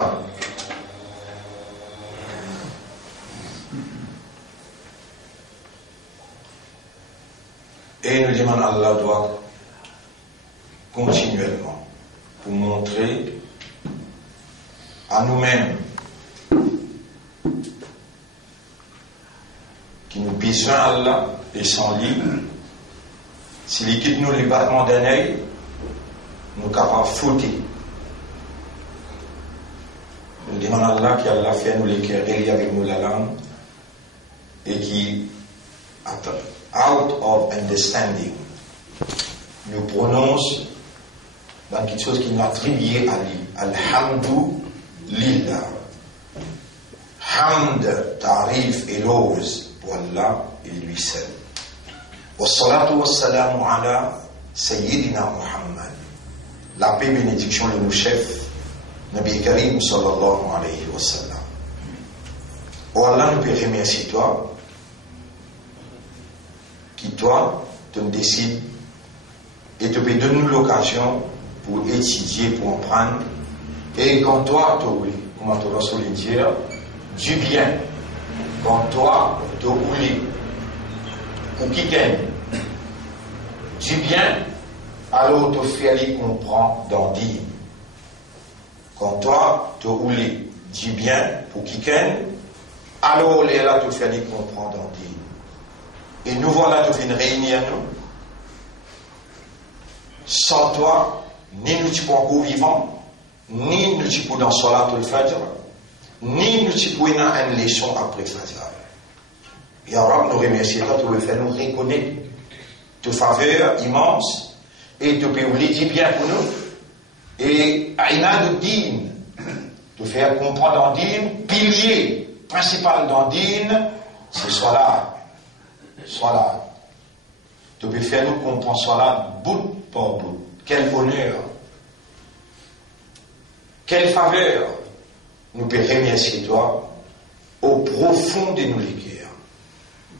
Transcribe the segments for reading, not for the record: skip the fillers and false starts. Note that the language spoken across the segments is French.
Et nous demandons à Allah doit continuellement pour montrer à nous-mêmes qui nous besoin Allah et sans libre. Si l'équipe nous les battements d'un œil, nous sommes capables de foutre. Nous demandons à Allah qui Allah fait nous les cœurs reliés avec nous la langue et qui out of understanding nous prononce dans quelque chose qui nous attribue à lui. Alhamdulillah. Hamd, tarif et louange pour Allah et lui seul. Wassalatu wassalamu ala Sayyidina Muhammad. La paix et bénédiction de nos chefs, Nabi Karim sallallahu alayhi wa sallam. Oh Allah, nous peut remercier toi, qui toi, te décides et te peut donner l'occasion pour étudier, pour apprendre. Et quand toi, tu oublies, comment tu vas souligner dire, du bien. Quand toi, tu oublies, ou qui t'aime, du bien, alors tu fais comprendre dans dire. Quand toi, tu oublies du bien pour qui t'aime, alors là, tu fais comprendre dans dire. Et nous voilà de venir réunir nous. Sans toi, ni nous sommes encore vivants, ni nous sommes dans Salat al-Fajr, ni nous sommes dans une leçon après Fajr. Et alors, nous remercions toi, tu veux faire nous reconnaître tes faveurs immenses et tu peux oublier bien pour nous. Et Aïna de Dîne, te faire comprendre dans Dîne, pilier principal dans Dîne, c'est Salat. Salat. Tu peux faire nous comprendre Salat bout par bout. Quel honneur, quelle faveur nous peut remercier toi au profond de nos cœurs.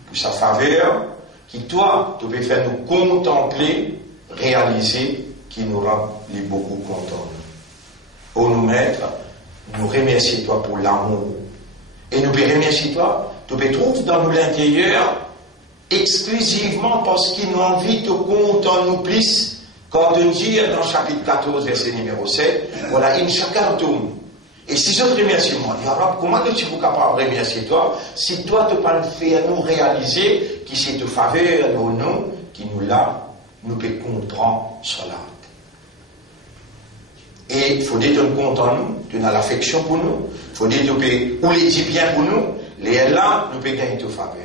Pour sa faveur qui toi, tu peux faire nous contempler, réaliser, qui nous rend les beaucoup contents. Oh nous maître, nous remercier toi pour l'amour. Et nous peux remercier toi, tu peux trouver dans nous l'intérieur exclusivement parce qu'il nous envie de compter nous plus, quand on dit dans le chapitre 14, verset numéro 7, voilà, in shakartum. Et si je te remercie moi, comment es-tu capable de remercier toi, si toi tu peux faire nous réaliser qui c'est te faveur, nous, qui nous l'a, nous peut comprendre cela. Et il faut dire que tu comptes en nous, tu as l'affection pour nous, il faut dire que tu peux, ou les dis bien pour nous, les là, nous peut gagner ta faveur.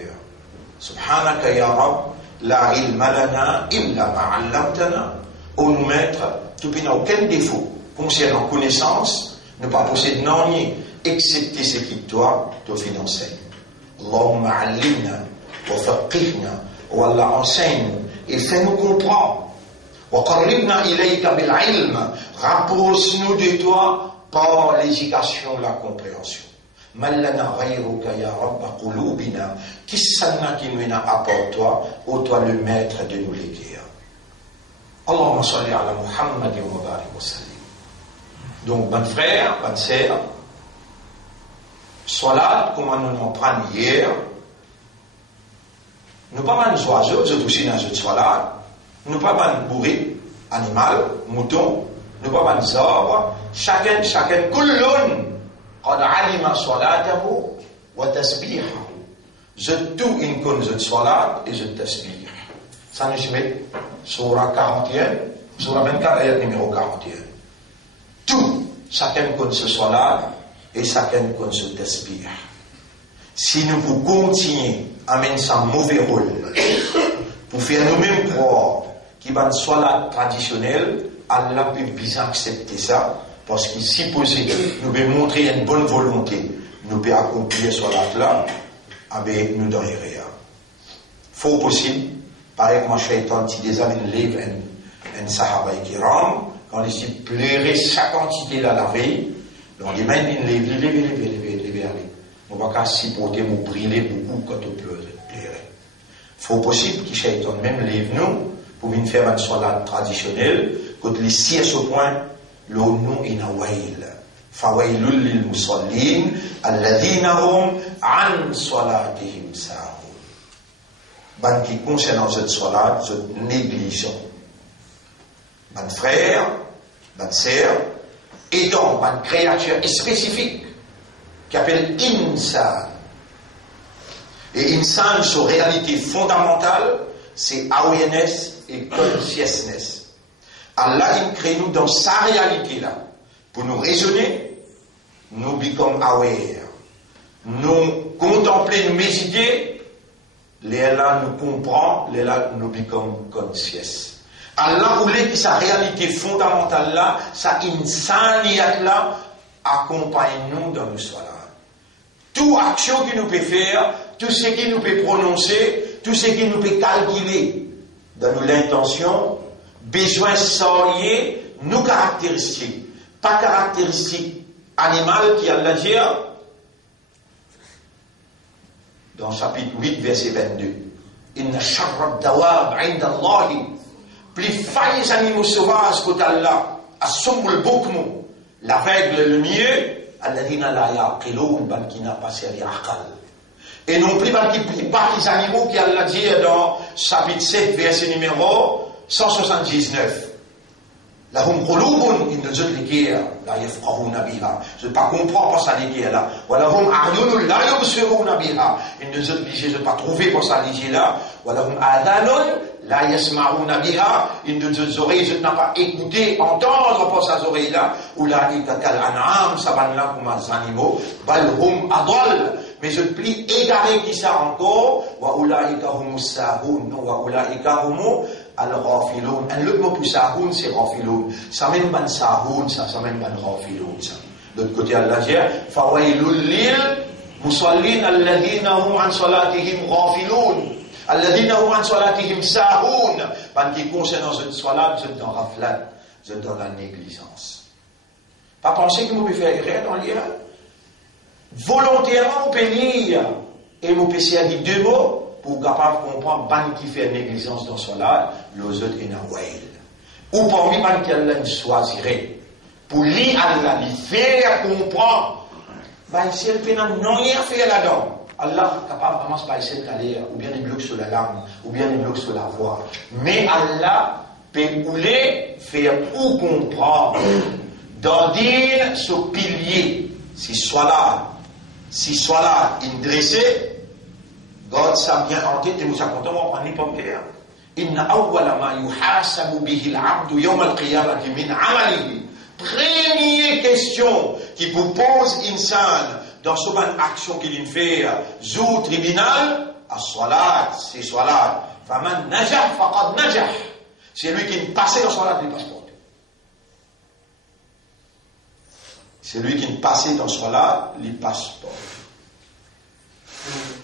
Subhanaka ya Rab, la ilma lana illa ma'allamtana. Ô nous maître, tu n'as aucun défaut concernant connaissance, ne pas posséder non ni excepté ce qui toi te fait enseigner. Allahumma allimna wa faqihna wa Allah enseigne et fais-nous comprendre. Wa qarribna ilayka bil ilm, rapproche-nous de toi par l'éducation, la compréhension. Mallana ghayruka ya Rabb qulubina, qui sanna qui nous apporte toi, ô toi le maître de nous les cœurs. Allahumma salli ala Muhammad wa barik wa sallim. Donc, bon frère, bonne sœur, Salat, comment nous en prenons hier, nous pas mal oiseaux, nous aussi dans une Salat, nous pas mal bourrés, animal, mouton, nous pas mal arbres, chacun, kullun, qad alima salatahu wa tasbihahu. Je tout une conne de Salat et je tasbih. Ça nous met Surah 41, Surah 24, ayat numéro 41. Tout, chacun connaît ce Salat et chacun connaît ce tasbih. Si nous pouvons continuer à mener un mauvais rôle pour faire nous-mêmes croire qu'il va une Salat traditionnelle, Allah peut bien accepter ça parce qu'il si possible, nous peut montrer une bonne volonté, nous peut accomplir Salat là, avec nous dans les rien. Faut possible, pareil comme Shaitan qui déjà une livre un Sahaba kiram, quand il dit pleurer chaque quantité là la veille, on dit même une lever. On va pas s'y porter, nous brûler beaucoup quand on pleurer. Faut possible que Shaitan même lève nous pour venir faire une salat traditionnelle, quand les si à ce point, le nom est nawaïl. فَوَيْلٌ لِلْمُصَلِّينَ الَّذِينَ هُمْ عَنْ صَلَاتِهِمْ سَاهُونَ. Ban qui concernant cette salat, cette négligence. Ban frère, ban sœur, étant ban créature spécifique qui appelle insan. Et insan, sa réalité fondamentale, c'est awareness et consciousness. Allah, il crée nous dans sa réalité là. Pour nous raisonner, nous become aware. Nous contempler, nous méditer, les là nous comprend, les là nous become conscious. Allah voulait que sa réalité fondamentale là, sa insaniyat là, accompagne nous dans nos soins. Toute action qu'il nous peut faire, tout ce qu'il nous peut prononcer, tout ce qu'il nous peut calculer dans nos intentions, besoin sorlier, nos caractéristiques. Pas caractéristiques animales qui Allah dit dans chapitre 8, verset 22. Inna sharra dawab inda Allahi. Plus failles les animaux sauvages qu'au Allah, as-summul bukmu, l'aveugle le mieux, alladhina la yaqilun, ban qui n'a pas servi aqal. Et non plus ban qui plie pas les animaux qui Allah dit dans chapitre 7, verset numéro 179. Lahum qulubun, ils ne zut l'ikir, la yafqahuna biha. Je ne pas comprendre pour ça l'ikir là. Wa lahum a'yunun la yubsiruna biha. Ils ne zut l'ikir, je ne pas trouver pour ça l'ikir là. Wa lahum adhanun la yasma'una biha. Ils ne zut oreilles, je n'ai pas écouté, entendre pour ces oreilles là. Ulaika kal an'am, saban là comme les animaux. Bal hum adall. Mais je plie égaré qui ça encore. Wa ulaika humus sahun. Wa ulaika humu al-Rafiloun. Le mot pour Sahoun, c'est Rafiloun. Ça même ban Sahoun, ça même ban Rafiloun, ça. De l'autre côté, Allah dit, Fawailul lil musallin alladhina hum an salatihim Rafiloun. Alladhina hum an salatihim Sahoun. Ban qui concernant cette salat, c'est dans raflat, c'est dans la négligence. Pas penser que vous pouvez faire rien dans l'IA. Volontairement, vous pouvez lire et vous pouvez dire deux mots pour capable comprendre ban qui fait négligence dans son âge, les autres en wail. Ou parmi ban qui Allah choisirait pour lire Allah, lui faire comprendre, ben si elle fait non rien faire là-dedans, Allah est capable vraiment de passer l'air, ou bien il bloque sur la langue, ou bien il bloque sur la voix. Mais Allah peut vouloir faire ou comprendre, dans dire ce pilier, si soit là, il dressé. God ça bien en tête et nous accontons on prend les pommes terre. Inna awwala ma yuhasabu bihi al-'abdu yawm al-qiyamati min 'amalihi. Première question qui vous pose insan dans ce ban action qu'il fait zou tribunal as-salat, c'est salat. Faman najah faqad najah. C'est lui qui passe dans salat il passe. C'est lui qui passe dans salat il passe.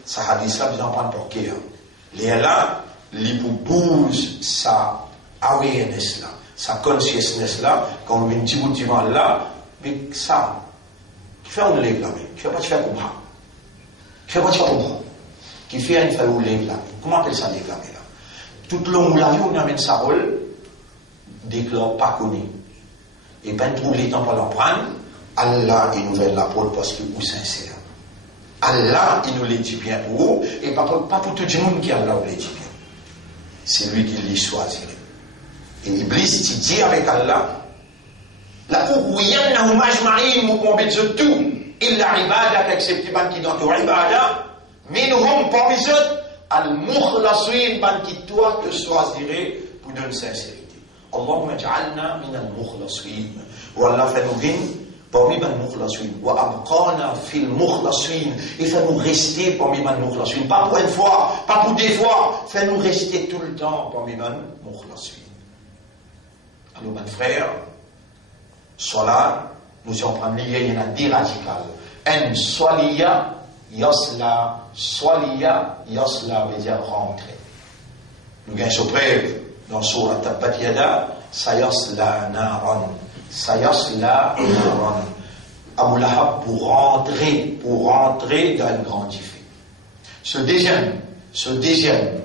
Ça hadith là, vous en prenez pour qui? Les là, les bouge sa awareness là, sa consciousness là, comme une petite bout de vent là, mais ça, qui fait un lève là, qui fait pas de faire comme ça, qui fait pas de faire comme ça, qui fait un faire un lève là, comment appelle ça lève là? Tout le long où la vie, on amène sa rôle, déclare pas connu. Et ben, trouve les temps pour l'en prendre, Allah, il nous donne la parole parce que vous sincère. Allah, il nous l'a dit bien pour vous, et pas pour tout le monde qui Allah l'a dit bien. C'est lui qui l'a choisi. Et Iblis, tu dis avec Allah, la ououyanahum ajma'in, vous combien de tout, illa ibadak, excepté ban qui dans ton ibadah, minhum parmi eux, al-mukhlasin, ban qui toi te choisirais pour d'une sincérité. Allahumma ja'alna min al-mukhlasin. Ou Allah fait nous vivre parmi les mukhlasin, wa abqana fil mukhlasin, et fait-nous rester parmi les mukhlasin, pas pour une fois, pas pour des fois, fait-nous rester tout le temps parmi les mukhlasin. Alors, mes frères, soit là, nous en prenons lié, il y en a des radicales. En swaliya, yasla, veut dire rentrer. Nous gagnons ce preuve dans Surat Tabbat-Yada, sayasla naran. Sayasla naran. Abu Lahab pour rentrer dans une grande difficulté. Ce deuxième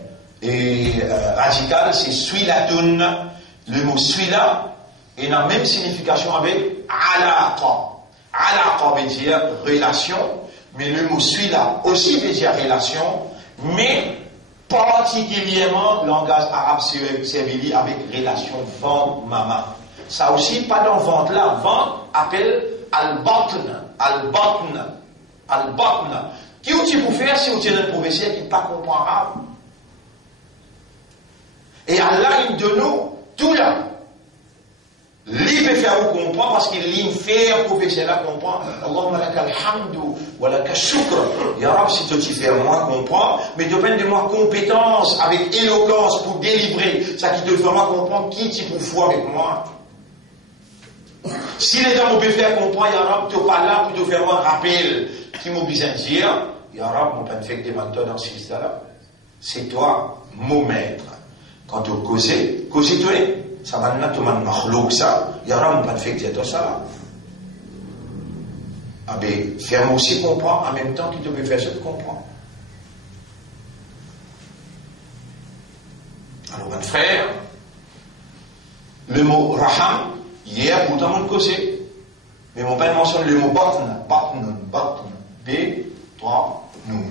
radical, c'est suilatun. Le mot suila est la même signification avec alaqa. Alaqa veut dire relation, mais le mot celui-là aussi veut dire relation, mais particulièrement langage arabe servi avec relation vente-maman. Ça aussi, pas dans vente là. Vente appelle al-batn. Al-batn. Al-batn. Qui est-ce que vous faire si vous êtes un professeur qui ne comprend pas arabe? Et Allah, il donne nous tout là. Lui peut faire vous comprendre parce qu'il lui fait professeur là comprendre. Allahumma laka alhamdu wa laka shukr. Ya Rab, si tu fais moi comprendre, mais dépend de moi compétence, avec éloquence pour délivrer, ça qui te fera comprendre qui tu pour foi avec moi. Si les gens peuvent faire comprendre, Ya Rab, tu n'es pas là pour te faire un rappel qui m'a besoin de dire, Ya Rab, mon père fait que des mentors dans ce système-là. C'est toi, mon maître. Quand tu causes toi. Ça va nous tout le monde ça. Il y aura un pas de fait que c'est ça là. Ah ben, fais-moi aussi comprendre en même temps que tu peux faire ça de comprendre. Alors, mon frère, le mot raham, hier, pourtant, on le causait. Mais mon père mentionne le mot batn. B, 3, nun.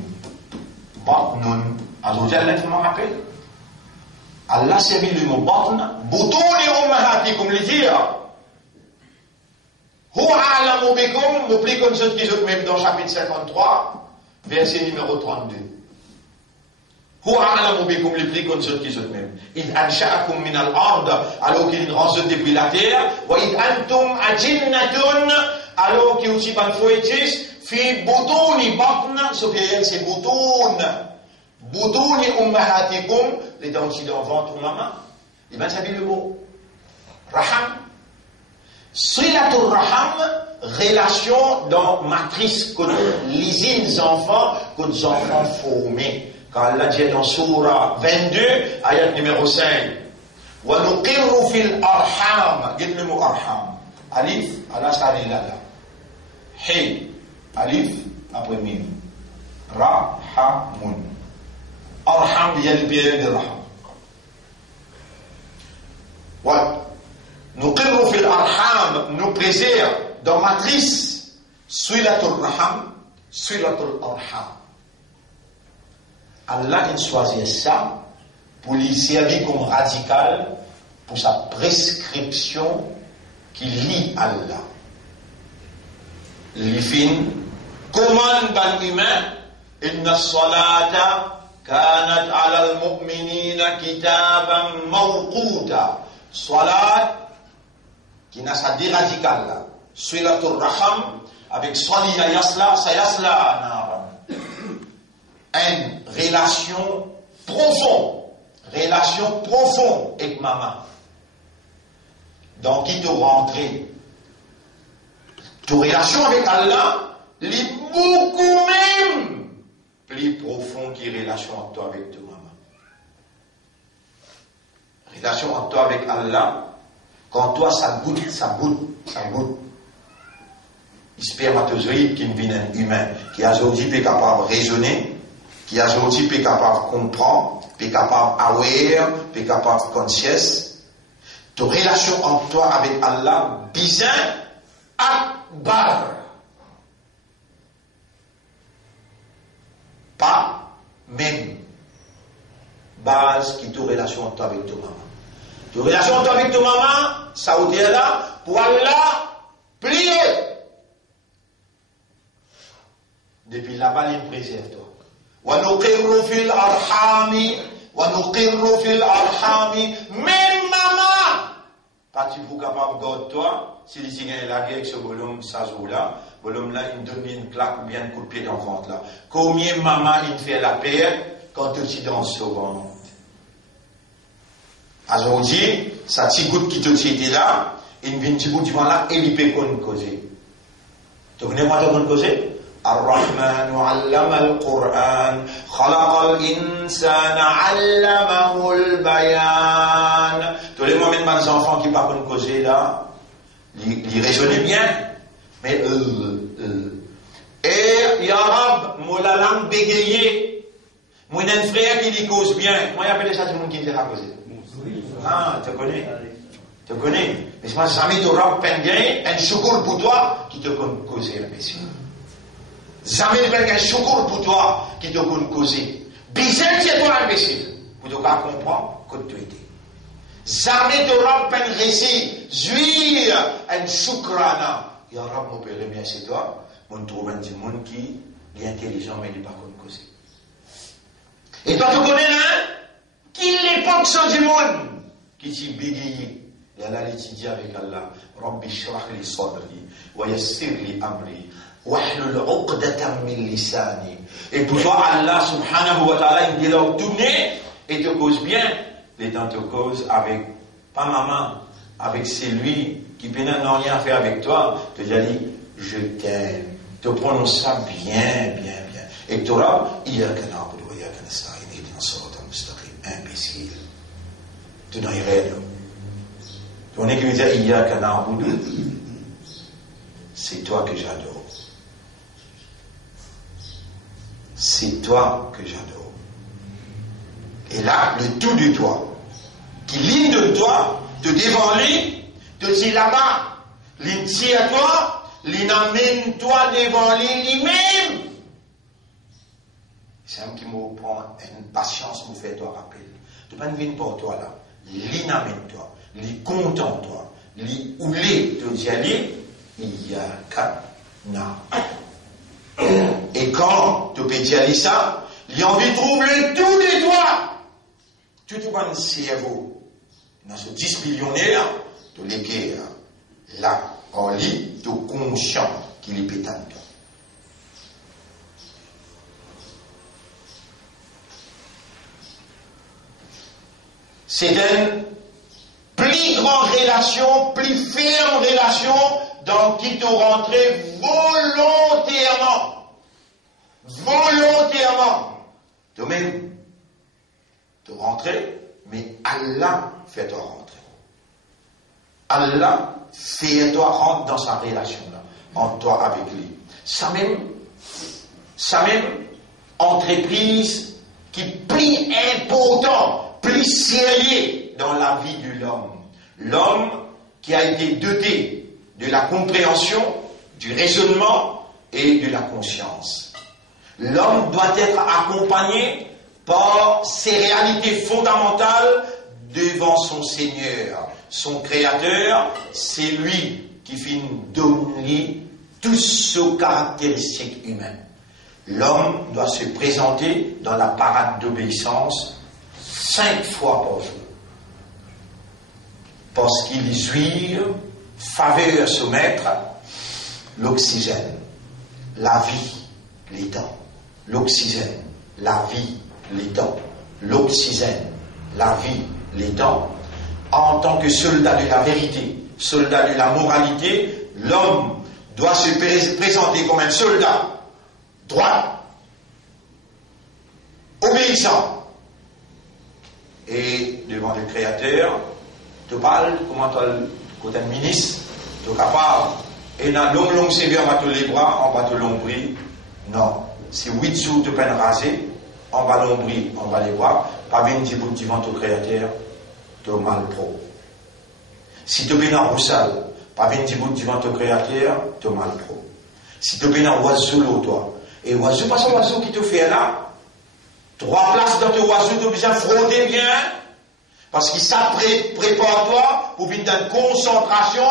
Batnun. Alors, j'ai l'information rappelle. Allah servi le mot batn, boutouni ummahatikum li dire. Huwa a'lamu bikum, nous plus comme ceux qui sont même dans chapitre 53, verset numéro 32. Huwa a'lamu bikum li plus comme ceux qui sont même. Id ansha'akum min al-ard, alors qu'il rend depuis la terre, wa id antum ajinnatun, alors qu'il aussi ban foetis, fi boutouni batn, supérieur c'est boutoun. Boudouni ummahatikum, les dents qui dans ventre ou maman, et bien ça dit le mot. Raham. Silatul Raham, relation dans matrice que les enfants, que les enfants formés. Quand Allah dit dans Surah 22, ayat numéro 5, wa nuqirru fil arham, dites le mot arham. Alif, Allah s'arrête là. Hey, alif, après mim. Rahamun. Arham, il y a le bien de Raham. Voilà. Nous créons fil arham, nous préserve dans matrice, suilatul Raham, suilatul Arham. Allah a choisi ça pour lui servir comme radical pour sa prescription qui lie Allah. L'ifin commande ban humain, inna salata كانت على المؤمنين كتابا موقوتا صلاة qui n'a sa dit radical là Swilatul Raham avec Swaliya Yasla Sayasla Naram une relation profonde avec maman dans qui tu rentres ta relation avec Allah est beaucoup même plus profond qui relation entre toi avec ta maman. Relation entre toi avec Allah, quand toi ça goûte. Spermatozoïde qui vient un humain, qui a aujourd'hui est capable de raisonner, qui a aujourd'hui est capable de comprendre, est capable d'aware, est capable de conscience. Ta relation entre toi avec Allah, bizin, akbar. Pas même base qui te relation entre toi avec ta maman. Ta relation entre toi avec ta maman, ça veut dire là, pour Allah, prier. Depuis là-bas, il préserve toi. Wa nuqirru fil arhami, même maman. Pas tu pour capable de garder toi, si les Syriens la guerre avec ce volume, ça joue là. Volume là, il donne une claque ou bien un coup de pied dans le ventre là. Combien maman il fait la paix quand tu es dans ce ventre? Aujourd'hui, ça petit goutte qui te était là, il vient petit bout du vent là, et il peut qu'on causer. Tu connais moi de causer? الرحمن علم القرآن خلق الإنسان علمه البيان. Tous les moments mes enfants qui parlent causer là, ils raisonnent bien, mais et ya Rab, moi la langue bégayée, moi j'ai un frère qui dit cause bien, moi j'appelle ça tout le monde qui dit la causer. Ah, tu connais? Tu connais? Mais moi, jamais tu auras un chocolat pour toi qui te cause imbécile. Jamais tu auras un chocolat pour toi qui te cause. Bizarre, c'est toi imbécile. Pour te comprendre que tu étais. Jamais tu auras un récit, juir un choukrana. Ya Rab, mon père, bien c'est toi. On trouve un petit monde qui est intelligent, mais il n'est pas causer. Et toi, tu connais là? Qui l'époque sans du monde? Qui dit bégayé. Et Allah l'étudie avec Allah. Rabbi shrah li sadri, wa yassir li amri, wahlul uqdatan min lisani. Et pour toi, Allah subhanahu wa ta'ala, il dit là, tourner et te cause bien. Les temps te cause avec, pas maman, avec celui qui n'a rien à faire avec toi, te dit, je t'aime. Te prononce ça bien, bien, bien. Et tu auras, iyyaka na'budu wa iyyaka nasta'in, ihdina siratal mustaqim, imbécile. Tu n'as rien. Ton église dit, iyyaka na'budu, c'est toi que j'adore. C'est toi que j'adore. Et là, le tout de toi, qui ligne de toi, te devant lui, te dit là-bas, l'in tire à toi, l'in amène toi devant lui lui-même. C'est un qui me prend une patience, me fait toi rappeler. Tu ne peux pas venir pour toi là. L'in amène toi, l'in content toi, l'in oulé, te dit aller, il y a qu'un na. Et quand tu peux dire ça, il y a envie de trouver tout de toi. Tout le cerveau. Dans ce 10 millionnaire, tu l'étais là, en lit, tu es conscient qu'il est pétant. C'est une plus grande relation, plus ferme relation dans qui tu rentré volontairement. Volontairement. Toi-même, tu rentrer, mais Allah fait toi rentrer. Allah fait toi rentrer dans sa relation là, en toi avec lui. Ça même entreprise qui est plus important, plus sérieux dans la vie de l'homme. L'homme qui a été doté de la compréhension, du raisonnement et de la conscience. L'homme doit être accompagné par ses réalités fondamentales devant son Seigneur, son Créateur. C'est lui qui finit donner toutes ses caractéristiques humaines. L'homme doit se présenter dans la parade d'obéissance 5 fois par jour. Parce qu'il jouit faveur à son maître, l'oxygène, la vie, les temps. L'oxygène, la vie, les temps. L'oxygène, la vie, les temps. En tant que soldat de la vérité, soldat de la moralité, l'homme doit se présenter comme un soldat droit, obéissant. Et devant le Créateur, tu parles, comment tu as un ministre, tu es capable, et dans long sévère, on va te les bras, on va te l'ombrir. Non. Si 8 jours tu peux raser, on va l'ombrir, on va les bras, pas venir devant ton Créateur, tu es mal pro. Si tu es dans roussal, pas venir devant ton Créateur, tu es mal pro. Si tu es dans oiseau, toi, et oiseau, pas ce oiseau qui te fait là, 3 places dans ton oiseau, tu as besoin de frotter bien, parce qu'il prépare-toi pour une concentration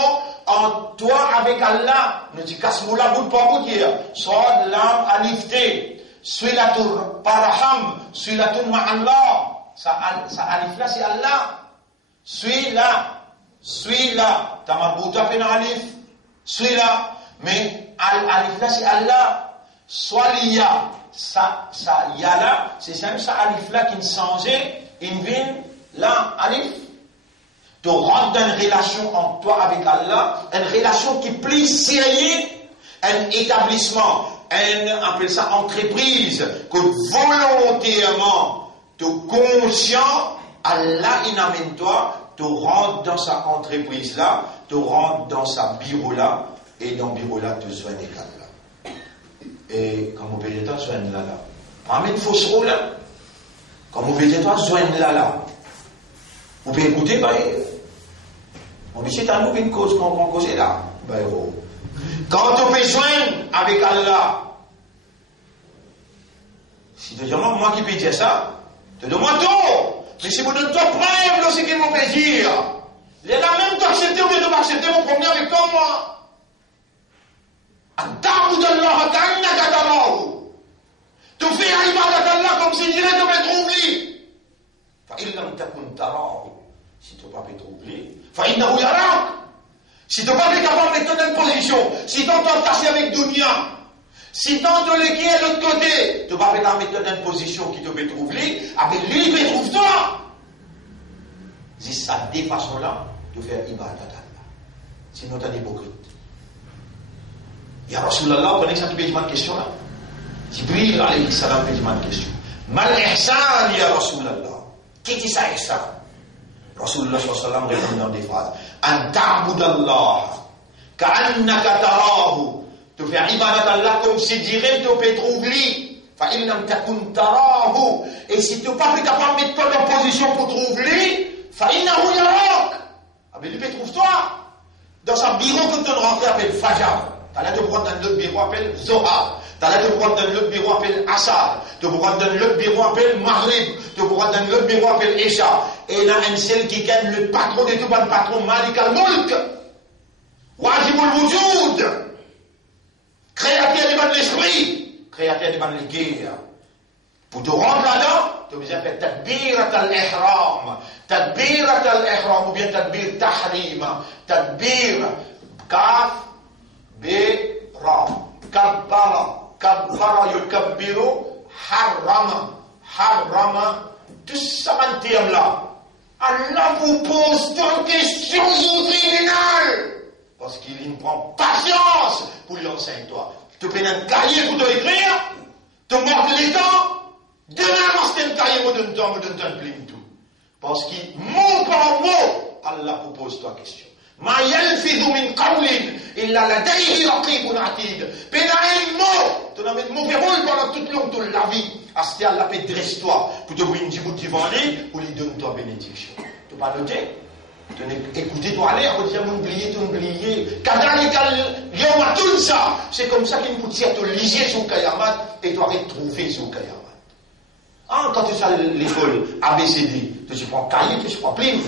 en toi avec Allah. Ne dis casse moula bout pas boutir. Soit l'âme à lifter. Suis la tour paraham. Suis la tour ma'Allah. Ça alif là, c'est Allah. Suis là. T'as ma bouta peine alif. Suis là. Mais alif là, c'est Allah. Soit l'ia. Ça, ya là, c'est même ça alif là qui ne changeait. Il vient là, alif. Tu rentres dans une relation entre toi avec Allah, une relation qui est plus sérieuse, un établissement, on appelle ça entreprise, que volontairement, tu es conscient, Allah il amène toi, tu rentres dans sa entreprise là, tu rentres dans sa bureau là, et dans le bureau là, tu soignes là. Et quand vous voyez toi, soigne là. Pas mettre fausse rôle là. Quand vous voyez toi, soigne là. Vous pouvez écouter, bah, dit, c'est à nous une cause qu'on cause là. Ben, oh. Quand on peut joindre avec Allah, si tu dis, moi qui peux dire ça, te demande tout. Mais si vous donnez toi preuve, c'est qu'il me peut dire. Il est là même d'accepter ou de ne pas accepter, vous promenez avec toi, moi. Tu fais un ibadat d'Allah comme si il est de me troubler. Si tu ne peux pas me troubler, si tu ne peux pas être capable de mettre une position, si tu entends tasser avec Dunia, si tu entends le qui est de l'autre côté, tu ne peux pas mettre une position qui te peut troubler, avec lui, il peut trouver toi. C'est ça, des façons-là, de faire ibadat d'Allah. Sinon, tu es un hypocrite. Ya Rasulallah, vous connaissez ça qui peut dire une question là? Jibril alayhi salam peut dire une question. Mal ihsan ya Rasulallah. Qui dit ça ihsan? Rasulullah sallallahu alayhi wa sallam répond dans des phrases. An ta'budallah ka'annaka tarahu. Tu fais ibadat Allah comme si direct tu peux trouver. Fa in lam takun tarahu. Et si tu n'es pas capable de mettre toi en position pour trouver, fa innahu yarak. Ah ben lui peut trouver toi. Dans un bureau que tu rentres appelle Fajar. Tu allais te prendre dans l'autre bureau appelle Zohar. Tu allais te prendre dans l'autre bureau appelle Assad. Tu te prendre dans l'autre bureau appelle Maghrib. Tu te prendre dans l'autre bureau appelle Isha. Et là, un seul qui gagne le patron de tout le patron, Malik al-Mulk. Wajib al-Wujud. Créateur de l'esprit. Créateur de l'guerre. Pour te rendre là-dedans, tu as besoin de faire Tadbirat al-Ihram. Tadbirat al-Ihram ou bien Tadbir Tahrim. Tadbir Kaf. Ra, kabbara yukabbiru, harrama, tout ça en termes là. Allah vous pose une question au tribunal. Parce qu'il prend patience pour lui enseigner toi. Tu peux un cahier pour te écrire, tu mords les temps, demain, c'est un cahier pour te donner tout. Parce qu'il, mot par mot, Allah vous pose toi question. Ma yalfidhu min qawlin illa ladayhi raqibun atid. Pena un mot, tu n'as pas de mauvais rôle pendant toute longue de la vie. Asti Allah peut dresser toi pour te briller Djibouti vendé pour lui donner ta bénédiction. Tu pas noté? Tu n'as écouté toi aller, on dit mon oublié. Kadalika yawma tunsa. C'est comme ça qu'il nous tire te liger sur Kayamat et tu vas retrouver sur Kayamat. Ah, quand tu sors de l'école ABCD, tu prends cahier, tu prends plume.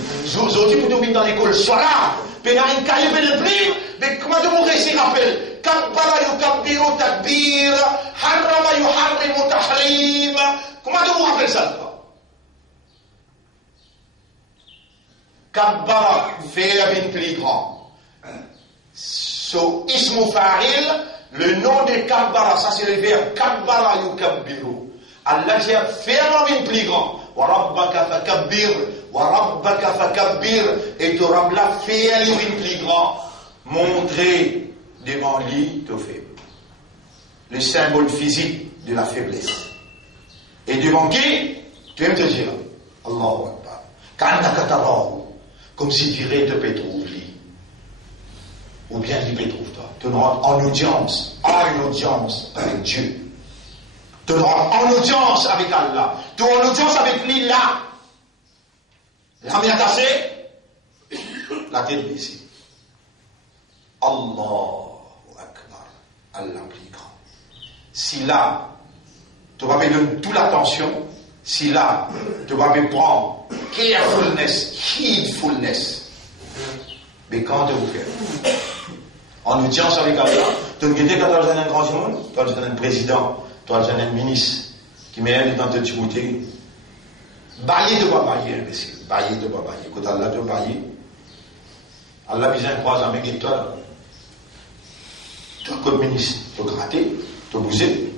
Aujourd'hui, pour te venir dans l'école solar, tu as un cahier, tu prends plume. Mais comment tu m'aurais si rappel? Kabbara yukabbiru takbir, harrama yuharrimu tahrim. Comment tu me rappelles ça, toi? Kabbara, verbe plus grand. So, ismu fa'il, le nom de Kabbara, ça c'est le verbe Kabbara yukabbiru. Allah j'ai fermement une plus grand. Wa rabbaka fakabbir. Et tu rabla faire une plus grand. Montrer devant lui te faible. Le symbole physique de la faiblesse. Et devant qui? Tu aimes te dire Allahu Akbar. Ka'annaka tarahu. Comme si tu irais te trouver. Ou bien il peut trouver toi. Tu rentres en audience avec Dieu. Tu rentres en audience avec Allah. Tu es en audience avec lui là. La main cassée, la tête baissée. Allahu Akbar. Allah plus grand. Si là, tu vas me donner toute l'attention, si là, tu vas me prendre carefulness, heedfulness. Mais quand tu vous faites en audience avec Allah, tu ne guettes quand tu as un grand monde, tu as un président. Toi, j'ai un ministre qui m'aide dans te Djibouti. Bailler de quoi bailler, imbécile. Bailler de quoi bailler. Écoute, Allah de bailler. Allah besoin de croiser avec toi. Tu as un code ministre. Tu as gratté, tu as bousé.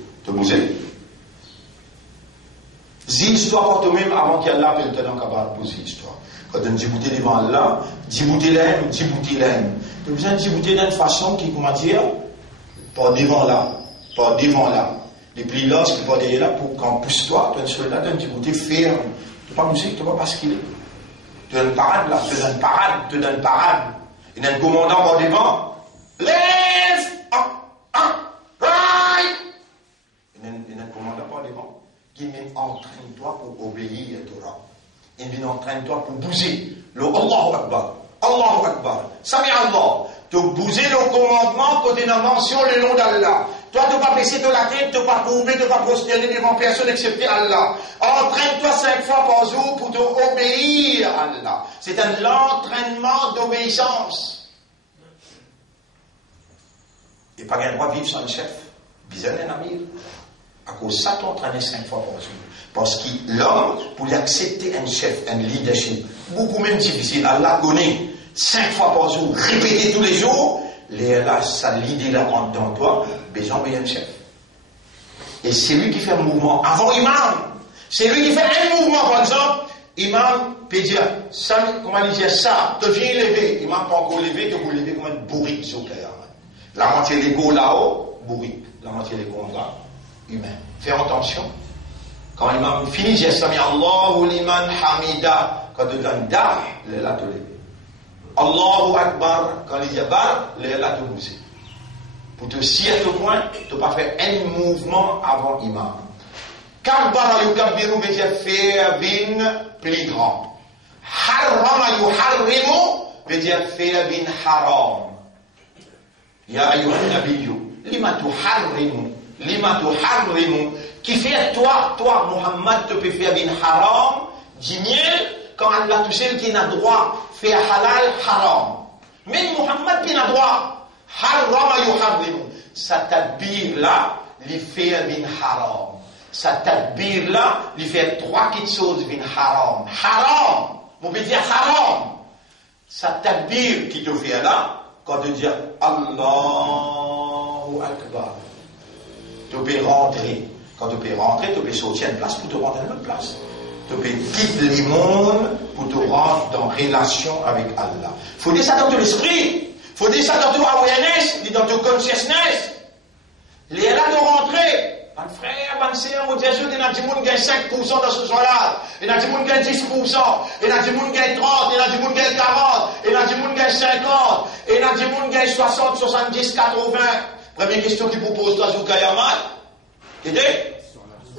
Dis l'histoire pour toi-même avant qu'Allah appelle te dans Kabar pour l'histoire. Quand tu Djibouti devant Allah, Djibouti l'aime. Tu as besoin de Djibouti d'une façon qui, comment dire, pas devant là. Les plis là, ce qui va derrière là, pour qu'on pousse toi, tu es un soldat, tu as un Djibouti ferme. Tu ne peux pas bouger, tu ne peux pas basculer. Tu as une parade là, tu as une parade. Il y a un commandant par devant. Left! Right! Il y a un commandant par devant qui vient entraîne toi pour obéir à Torah. Il vient entraîne toi pour bouger. Le Allahu Akbar. Allahu Akbar. Sami Allah. Tu bouger le commandement quand tu as mention le nom d'Allah. Toi, tu ne vas pas baisser de la tête, tu ne vas pas courber, tu ne vas pas prosterner devant personne excepté Allah. Entraîne-toi 5 fois par jour pour t'obéir à Allah. C'est un entraînement d'obéissance. Et pas un droit de vivre sans un chef. Bizarre, un ami. À cause de ça, tu entraînes 5 fois par jour. Parce que l'homme, pour lui accepter un chef, un leadership, beaucoup même difficile, Allah connaît. 5 fois par jour, répéter tous les jours, là, ça l'idée là rentre dans toi, besoin de un chef. Et c'est lui qui fait un mouvement avant imam. C'est lui qui fait un mouvement, par exemple, imam peut dire, ça, comment il dit ça, tu viens lever, imam pas encore lever, tu vas lever comme un bourrique sur terre. La moitié de l'ego là-haut, bourrique. La moitié de l'ego là, humain. Fais attention. Quand l'imam finit, j'ai sami Allahu liman hamida, quand tu donnes da, là, tu lever. Allahu Akbar, quand il dit bar, là tu bouges. Pour te scier ce point, tu n'as pas fait un mouvement avant imam. Kabbara yukabbiru veut dire faire bin plus grand. Harrama yuharrimu veut dire faire bin haram. Ya ayyuhan nabiyyu, lima tuharrimu, qui fait toi, Muhammad, tu peux faire bin haram, du miel, quand Allah touché qui n'a droit faire halal haram. Mais Muhammad qui n'a droit harrama yuharrimu. Sa tadbir là, il fait bin haram. Sa tadbir là, il fait 3 petites choses bin haram. Haram, on peut dire haram. Sa tadbir qui te fait là, quand tu dis Allahu Akbar, tu peux rentrer. Quand tu peux rentrer, tu peux sortir une place pour te rentrer à une autre place. Tu peux quitter les mondes pour te rendre dans relation avec Allah. Il faut dire ça dans ton esprit. Il faut dire ça dans ton awareness, dans ton consciousness. Les là de rentrer. Mon frère, mon sœur, mon Dieu, il y a des gens qui gagnent 5% dans ce soir-là. Il y a des gens qui gagnent 10%. Il y a des gens qui gagnent 30. Il y a des gens qui gagnent 40. Il y a des gens qui gagnent 50. Il y a des gens qui gagnent 60, 70, 80. Première question qu'il vous pose, toi, Zoukayamat.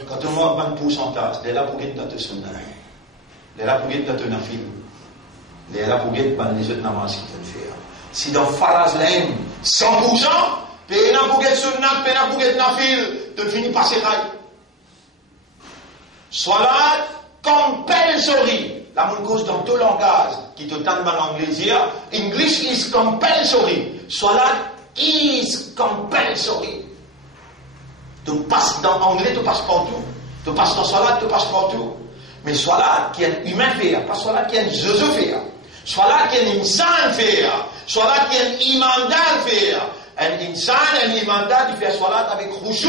Quand on voit un pourcentage, il est là pour guetter dans te sonner. Il est là pour guetter dans te nafil. Il est là pour guetter dans les autres namans qui te faire. Si dans Faraz Laim, 100%, puis il y a pour guetter sunnat, puis il y a pour guetter nafil, tu finis par ses rails. Salat compulsory. La même cause dans tout langage qui te tente en anglais, English is compulsory. Salat is compulsory. Tu passes dans l'anglais, tu passes partout. Tu passes dans salat, tu passes partout. Mais salat qui est un humain fait, pas salat qui est un Jésus fait. Salat qui est un insan fait. Salat qui est un imandal fait. Un insan, un imandal qui fait salat avec khushu',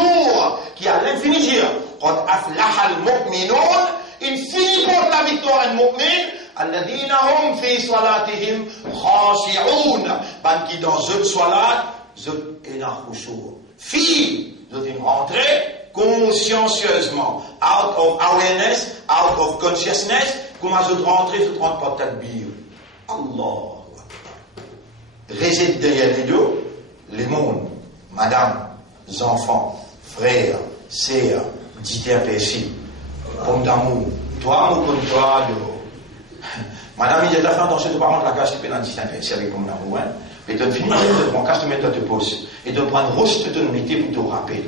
qui a l'infini. Qad aflaha al-mu'minun, il finit pour la victoire un mu'min. Alladhina hum fi salatihim khashi'un. Ban qui dans ce salat, zut est dans khushu'. Fille. Nous devons rentrer consciencieusement, out of awareness, out of consciousness, comment je dois rentrer, je dois rentrer par tadbir. Allah. Réside derrière les deux, les mondes, madame, les enfants, frères, sœurs, diter péché, homme d'amour, toi ou comme toi, madame, il y a de la fin dans ce parent de la cage qui peut dans diter péché avec homme d'amour, hein. Et tu finis de prendre cache, tu mets dans tes poches. Et tu prends une roche, tu te mets pour te rappeler.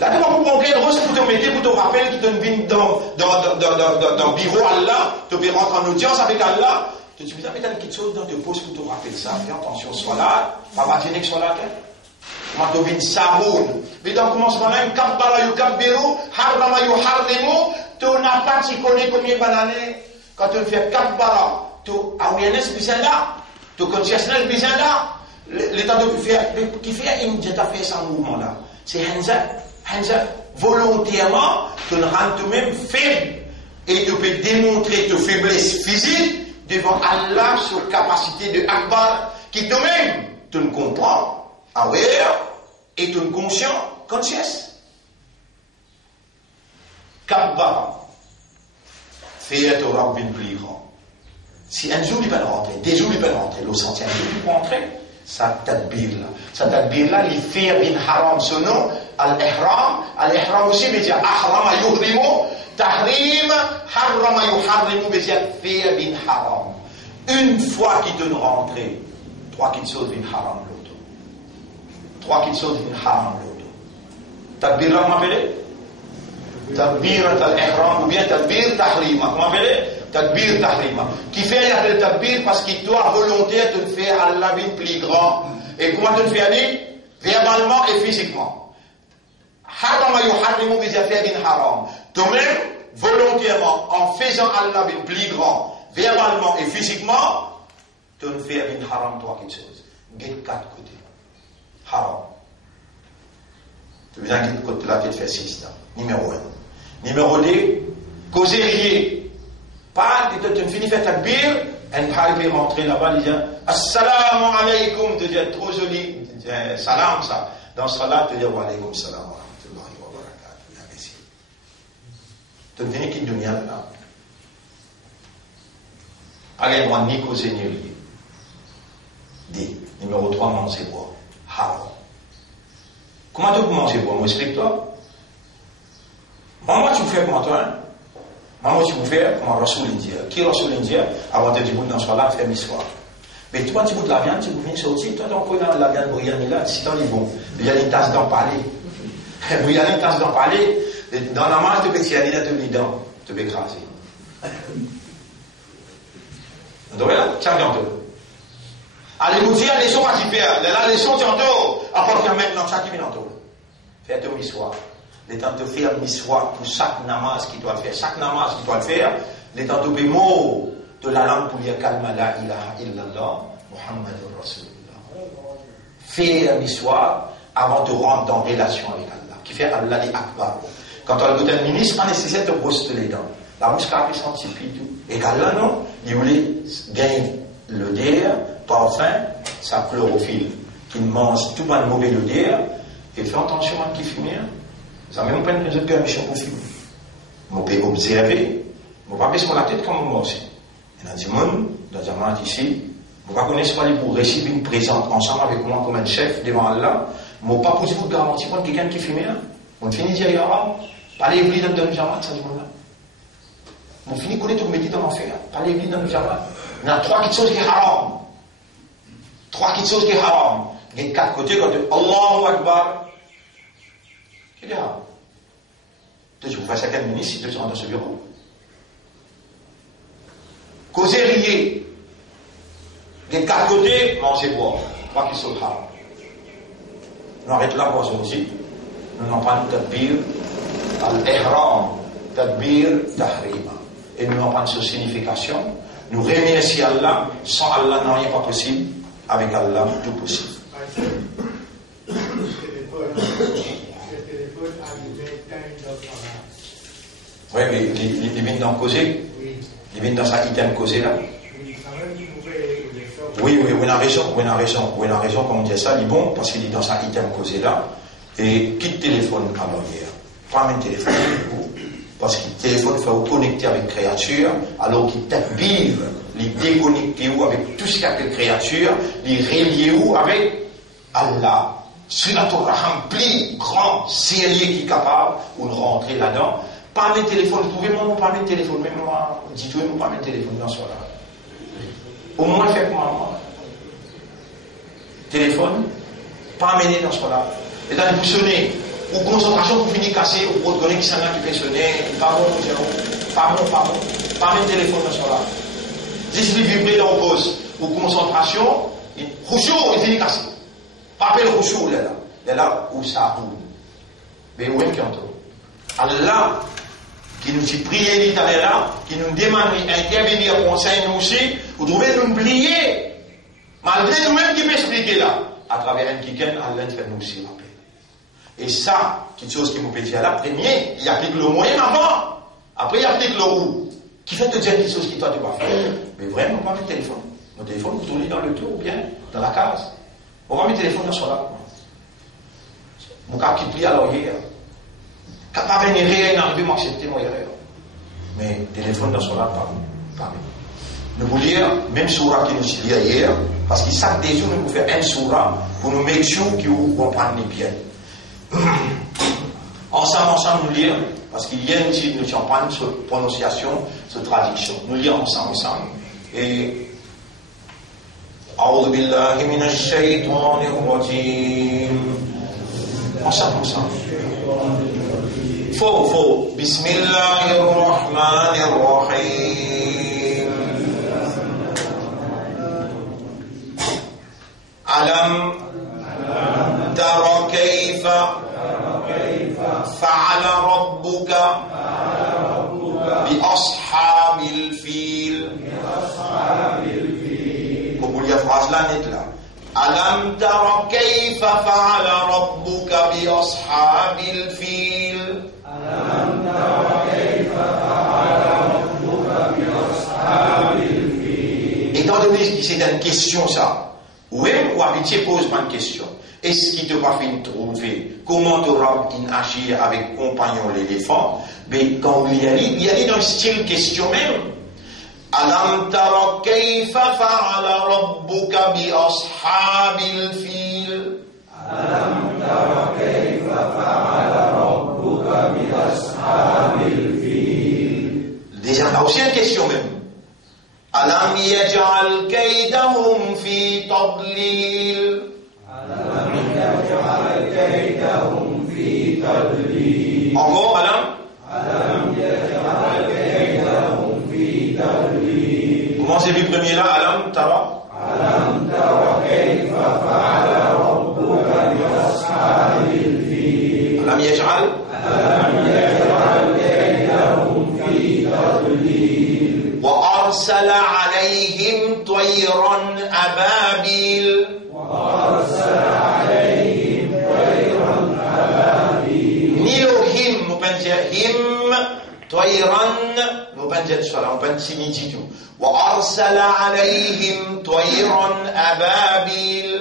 Là, tu vas prendre une roche pour te mettre pour te rappeler, tu te mets dans le bureau Allah, tu peux rentrer en audience avec Allah. Tu te dis, mais tu as quelque chose dans tes poches pour te rappeler ça. Fais attention, sois là, pas matiner que soit là. Comment tu viens samoun. Mais dans le commencement, même, kabbara yukabbiru, harrama yuharrimu, tu n'as pas, tu connais combien d'années. Quand tu fais kabbara, tu awareness, puis c'est là. Tu consciousness besoin là, l'état de qui fait une fait sans mouvement là. C'est Hansa, volontairement, tu le rends toi-même faible et tu peux démontrer ta faiblesse physique devant Allah sur capacité de Akbar qui toi-même, tu ne comprends, aware et tu ne conscient, conscious. Kabbar, fais ton rabbin plus grand. Si un jour il peut rentrer, 2 jours il peut rentrer, le centième jour il peut rentrer, sa tadbir là, il fait bin haram son nom, al-ihram aussi veut dire ahrama yuhrimu, tahrim, harrama yuharrimu veut dire fait bin haram. Une fois qu'il donne rentrer, trois qui sautent une haram l'autre. Trois qui sautent une haram l'autre. Takbir là, comment appelez? Takbir al-ihram ou bien takbir tahrima. Comment appelez? Takbir tahrima. Qui fait le takbir parce qu'il doit volontaire de faire Allah bin plus grand. Et comment tu le fais aller? Verbalement et physiquement. Haram yuharrimu bi zafir haram. Toi-même, volontairement, en faisant Allah bin plus grand, verbalement et physiquement, tu ne fais un haram trois quelque chose. Guette quatre côtés. Haram. Tu viens guette côté là, tu te fais six. Numéro 1. Numéro 2, causer rier. Pas, tu finis faire takbir, un peut rentrer là-bas, il dit Assalamu alaikum, tu dis trop joli, salam ça. Dans ce cas-là, tu dis wa alaikum salam wa rahmatullahi wa barakatuh. Imbécile. Tu finis qui dunya là. Allez, moi, ni causer ni rier. D. Numéro 3, manger boire. Haram. Comment tu peux manger boire? Moi, explique-toi. Moi, tu fais comment toi, hein? Moi, tu peux faire comme Rasoul India. Qui est Rasoul India? Avant de dire, dans ce cas-là, faire l'histoire. Mais toi, tu goûtes la viande, tu peux venir sortir. Toi, tu as la viande bouillonnée là, si tu es bon. Il y a une tasse d'en parler. Il y a une tasse d'en parler. Dans la main, tu peux tirer dans tes dents. Tu peux écraser. Donc là, tiens, bientôt. Allez, vous dire, les sons à t'y faire. Là, les sons, bientôt. À partir de maintenant, chaque minute. Fais ton histoire. Les temps de faire une histoire pour chaque namaz qui doit le faire. Chaque namaz qui doit le faire, les temps de bémol de la langue pour dire kalma la ilaha illallah, Muhammadur Rasulullah. Faire une histoire avant de rentrer en relation avec Allah. Qui fait Allah les akbar. Quand on a le ministre, on nécessite de brosser les dents. La mouche a senti tout. Et qu'Allah, non, il voulait gagner l'odeur, parfum, sa chlorophylle. Qu'il mange tout le mauvais l'odeur, et fait attention à qui fume. Ça ne même pas une permission pour fumer. On peut observer, on ne peut pas baisser la tête comme moi aussi. Il y a des gens, dans un monde ici, on ne va pas connaître pour réciter une présente ensemble avec moi comme un chef devant Allah, mais on ne va pas poser vous garantir pour quelqu'un qui fume. On finit de dire, il y aura, pas les églises dans le jamaat, ça dit là. On finit de connaître tout le métier dans l'enfer, pas les églises dans le jamaat. Il y a trois choses qui sont haram. Trois choses qui sont haram. Il y a quatre côtés quand tu dis Allahu Akbar. Qu'est-ce qu'il y a? Tu peux faire ça à quel ministre si tu rentres dans ce bureau? Causer rier. Il y a quatre côtés, manger boire. Trois qui sont haram. On arrête là pour aujourd'hui. Nous n'en parlons pas de tadbir al-ihram, tadbir tahrima. Et nous n'en parlons sur signification. Nous remercions Allah. Sans Allah, non, il n'est pas possible. Avec Allah, tout possible. Oui, mais il vient d'en causer. Il vient dans sa item causé là. Oui, on a raison, comme on dit ça, il est bon, parce qu'il est dans sa item causé là. Et quitte téléphone à l'arrière. Pas même téléphone, parce qu'il téléphone fait vous connecter avec créature, alors qu'il t'habille, il déconnecte avec tout ce qu'il y a de créature, il relie avec Allah. Suratul Rahman, plus grand, sérieux qui est capable, ou de rentrer là-dedans. Pas mes téléphones, vous pouvez moi pas mes téléphones, même moi, dites-moi pas mes téléphones dans ce là. Au moins, faites-moi. Téléphone, pas amener dans ce là. Et là, vous sonnez, ou concentration pour finir cassée, ou pour donner qui s'en a qui fait sonner, pas mes téléphones dans ce là. Si vous vibrez dans vos pause, ou concentration, rouchou, il finit cassé. Rappelle rouchou, là, où ça roule. Mais où est-ce qu'il y a Allah, qui nous dit prier là, qui nous demande d'intervenir pour enseigner nous aussi, vous devez nous oublier, malgré nous-mêmes qui peut expliquer là, à travers un kiken, Allah fait nous aussi rappeler. Et ça, quelque chose qui nous peut dire là, premier, il applique le moyen avant, après il applique le roux, qui fait te dire quelque chose qui toi tu vas faire. Mais vraiment, pas le téléphone. Nos téléphones, vous tournez dans le tour ou bien dans la case. On va mettre le téléphone dans ce là. Mon cas qui plie à l'oreille. Pas venir rien arriver m'accepter mon erreur. Mais téléphone dans ce là, pas. Nous voulons lire, même surah qui nous dit hier, parce que chaque des jours, nous pouvons faire un surah pour nous make sure que vous comprenez bien. Ensemble, nous lire, parce qu'il y a une petite nous champagne sur prononciation, sur traduction. Nous lire ensemble. Et أعوذ بالله من الشيطان الرجيم. Ensemble. Faux. Bismillahirrahmanirrahim. Alam tara kayfa fa'ala rabbuka bi ashabil fil. Vous voulez la phrase là, net là. Alam tara kayfa fa'ala rabbuka bi ashabil fil. Alam tara kayfa fa'ala rabbuka bi ashabil fil. Étant donné que c'est une question ça, oui, ou habitué pose pas une question. Est-ce qu'il te va faire trouver comment te rab agir avec compagnon l'éléphant? Mais quand il y a dans le style question même. Alam tara kayfa fa'ala rabbuka bi ashabil fil. Alam tara kayfa fa'ala rabbuka bi ashabil fil. Déjà là aussi une question même. Alam yaj'al kaydahum fi tadlil. Alam yaj'al kaydahum fi tadlil. Encore Alam yaj'al kaydahum fi tadlil. Comment c'est vu premier là? Alam tara kayfa fa'ala rabbuka bi ashabil fil. Alam yaj'al kaydahum fi tadlil. وأرسل عليهم طيرا أبابيل. نيلهم مبنجهم طيرا مبنجد شرع مبنجد جدو. وأرسل عليهم طيرا أبابيل.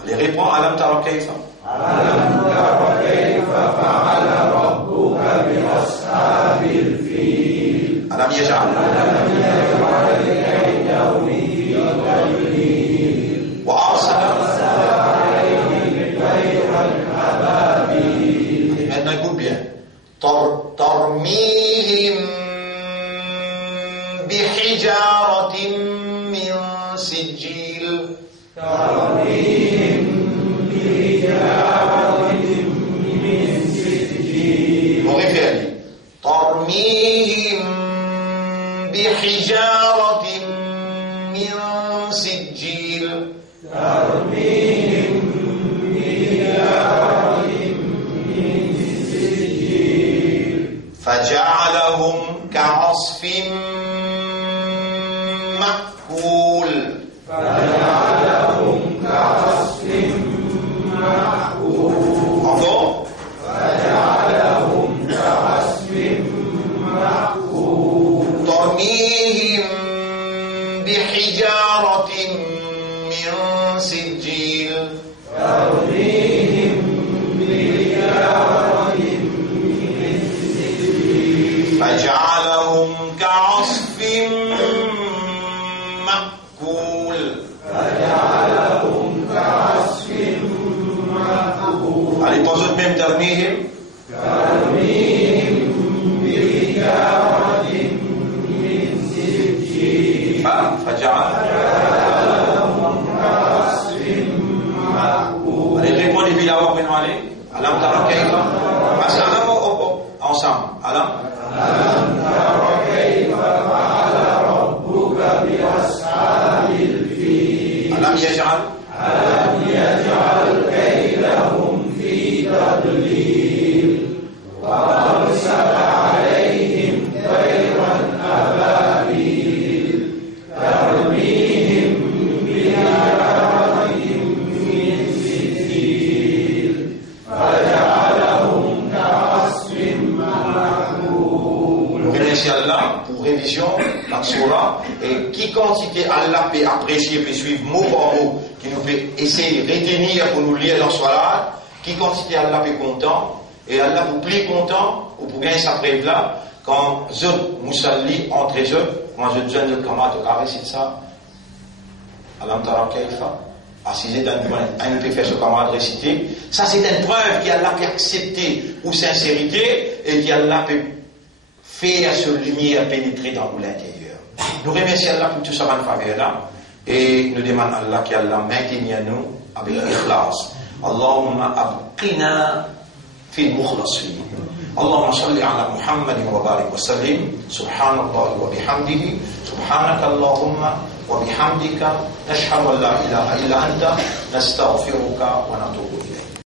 Allez, réponds. ألم ترى كيف فعل ربك بأصحاب الفيل. ألم يجعل كيدهم في تضليل. وأرسل عليهم طيرا أبابيل. Maintenant écoute bien. ترميهم بحجارة من سجيل. ترميهم بحجارة من سجيل. ترميهم بحجارة من سجيل. ترميهم بحجارة من سجيل. فجعلهم كعصف مأكول. فجعلهم كعصف مأكول. فجعلهم كعصف مأكول. ترميهم بحجارة من سجيل. ترميهم بحجارة من سجيل. فجعلهم كعصف مأكول. فجعلهم كعصف مأكول. Allez, pose autre même ترميهم. ترميهم بحجارة من سجيل. فجعلهم كعصف مأكول. Allez, répondez puis là-haut, maintenant, allez. Alam tara kayfa. Ensemble. Alam tara kayfa fa'ala rabbuka bi ashabil fil. Alam yaj'al kaydahum fi tadlil. Wa arsala alayhim tayran ababil. Tarmihim bihijaratin min sijil. Faja'alahum ka'asfin ma'kul. Inch'Allah, pour révision, la Surah, et quiconque Allah peut apprécier, peut suivre mot par mot, qui nous fait essayer de retenir pour nous lire dans Surah, quiconque Allah peut content, et Allah vous plaît content, ou pour gagner sa preuve là, quand Zod Moussalli entre eux, quand je donne notre camarade au carré, c'est ça. Alam tara kayfa. Assisé d'un point, un peut faire ce camarade réciter. Ça, c'est une preuve qu'Allah peut accepter ou sincérité, et qu'Allah peut fait cette lumière pénétrer dans l'intérieur. Nous remercions Allah pour tout ça en faveur là et nous demandons à Allah qui Allah maintienne nous avec l'ikhlas. Allahumma abqina fi al-mukhlasin. اللهم صل على محمد وبارك وسلم سبحان الله وبحمده سبحانك اللهم وبحمدك نشهد ان لا اله الا انت نستغفرك ونتوب اليك